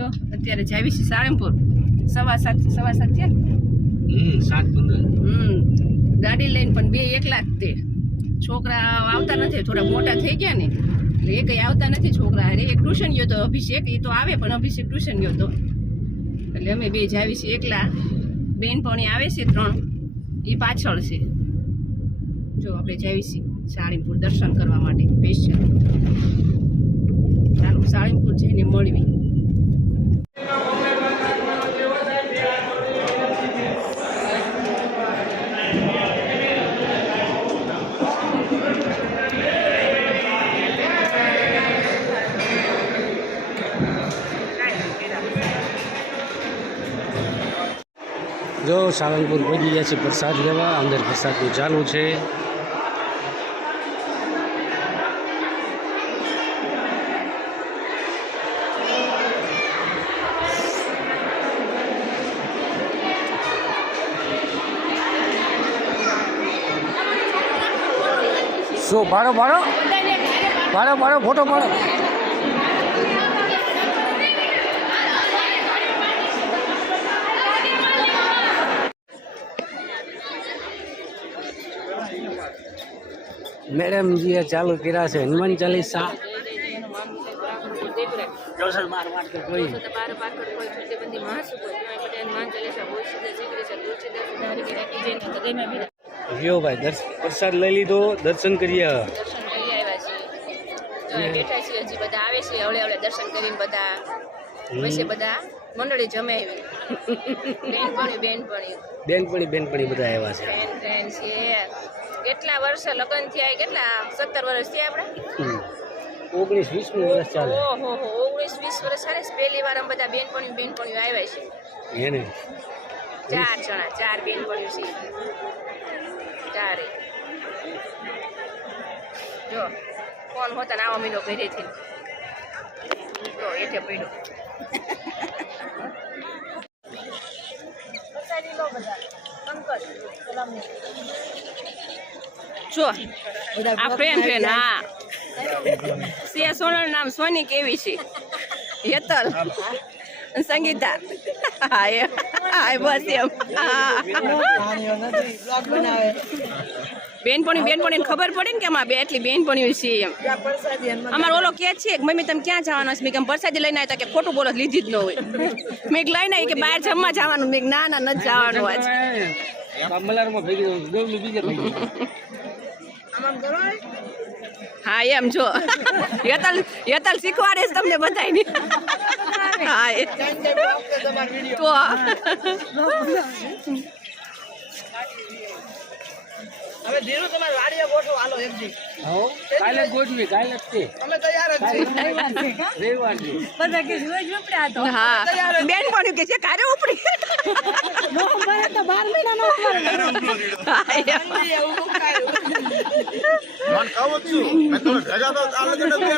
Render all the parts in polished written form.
જો અત્યારે જાવી છે સાળંગપુર 7:15 થયા ને 7:15 ગાડી લઈને પણ બે એકલા જ તે છોકરા આવતા નથી થોડા મોટા થઈ ગયા ને એટલે એ કંઈ આવતા નથી છોકરા અરે એક ટ્યુશન ગયો તો અભિષેક એ તો આવે પણ અભિષેક ટ્યુશન ગયો તો એટલે અમે બે જાવી છીએ એકલા બેનપણી આવે છે 3 એ પાછળ છે જો આપણે જાવી છીએ સાળંગપુર દર્શન કરવા માટે સ્પેશિયલ ચાલો સાળંગપુર જઈને મળવી જો સાળંગપુર પહોંચી ગયા છે પ્રસાદ લેવા અંદર પ્રસાદનું ચાલુ છે શું પાડો ફોટો પાડો મેડમજીએ ચાલુ કર્યા છે હનુમાન ચાલીસા ભાઈ પ્રસાદ લઈ લીધો દર્શન કરીએ બેઠા છીએ હજી બધા આવે છે હવળે હવળે દર્શન કરીને બધા પછી બધા મંડળી જમે આવી બેનપણી બધા આવ્યા છે ફ્રેન્ડ છે કેટલા વર્ષ લગ્ન થયા કેટલા 17 વર્ષ થયા આપણે 19-20 વર્ષ ચાલે ઓહો 19-20 વર્ષ ચાલે પહેલી વાર અમે બધા બેનપણીઓ આવ્યા છે એને 4 જણા 4 બેનપણીઓ છે ચારે જો કોણ હોતા ને આવા મહિનો ઘરેથી જો એઠે પડ્યો જો આ ફ્રેન્ડ હા સિયા સોનલ નામ સોની કેવી છે હેતલ સંગીતા હા બસ એમ બેનપણી ખબર પડે ને કે અમારે બે એટલી બેનપણીઓ છે એમ અમારે ઓલો કે છે કે મમ્મી તમે ક્યાં જવાનો છે મેં કેમ પ્રસાદી લઈને આવ્યા કે ખોટું બોલો લીધી જ ન હોય મેં લઈને આવી કે બહાર જમવા જવાનું મેં ના નથી જવાનું આજ હા એમ જો યતલ શીખવાડે છે તમને બધાને હા તો હવે ધીરુ તમારે વાડીએ ગોઠવો હાલો એકજી કાલે ગોઠવી કાલે જ છે અમે તૈયાર જ છીએ રવિવાર છે બધા કે રોજ ઉપડ્યા તો હા બેન પણ કે છે કારે ઉપડી નો મને તો 12 મહિના નો એવું કાયું મન કહું છું મેં તો ભેગા તો આ લગન બેન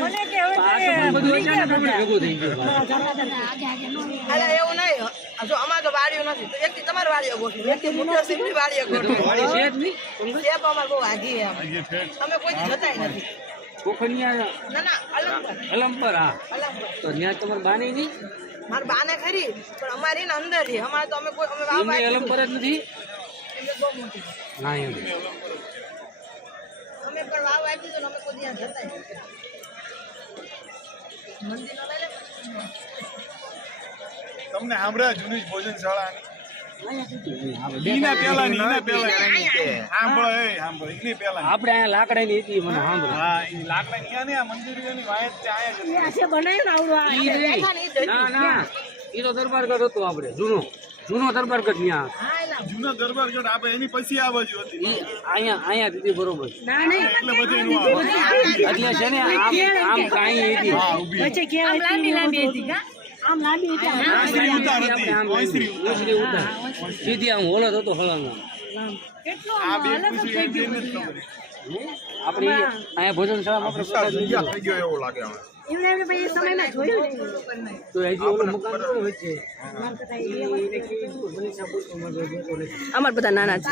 મને કે અરે એવું નહીં જો અમાર તો વાડીઓ નથી તો એકથી તમારે વાડીઓ ગોઠવી એકથી મોટો સિંહની વાડીઓ ગોઠવી વાડી છે જ નહીં સેપ અમાર બહુ આજી એમ અમે કોઈ જતાય નથી કોખણિયા ના અલમપર હા તો ત્યાં તમારે બાની નહીં માર બાને ખરી પણ અમારી ને અંદર છે અમાર તો અમે કોઈ અમે વાવ એમને અલમપર જ નથી એટલે બહુ મોટી ના એમ અમે પણ વાવ આપી તો અમે કોઈ ત્યાં જતાય નથી મંદિર લઈ લે તમને સાંભળ્યા જૂની ભોજનશાળા આપણે અહીંયા લાકડાની હતી મને સાંભળો ના એ તો દરબારગઢ હતો આપણે જૂનો દરબારગઢ ત્યાં જૂનો દરબારગઢ આપણે એની પછી આ બાજુ હતી અહીંયા દીધી બરોબર એટલે બધે એનું એટલે છે ને આમ કાંઈ હતી સીધી આમ હોલો થતો હળંગ આપણે અહીંયા ભોજનશાળામાં થઈ ગયો એવું લાગે તો હજી ઓલું મકાન વચ્ચે અમાર બધા નાના છે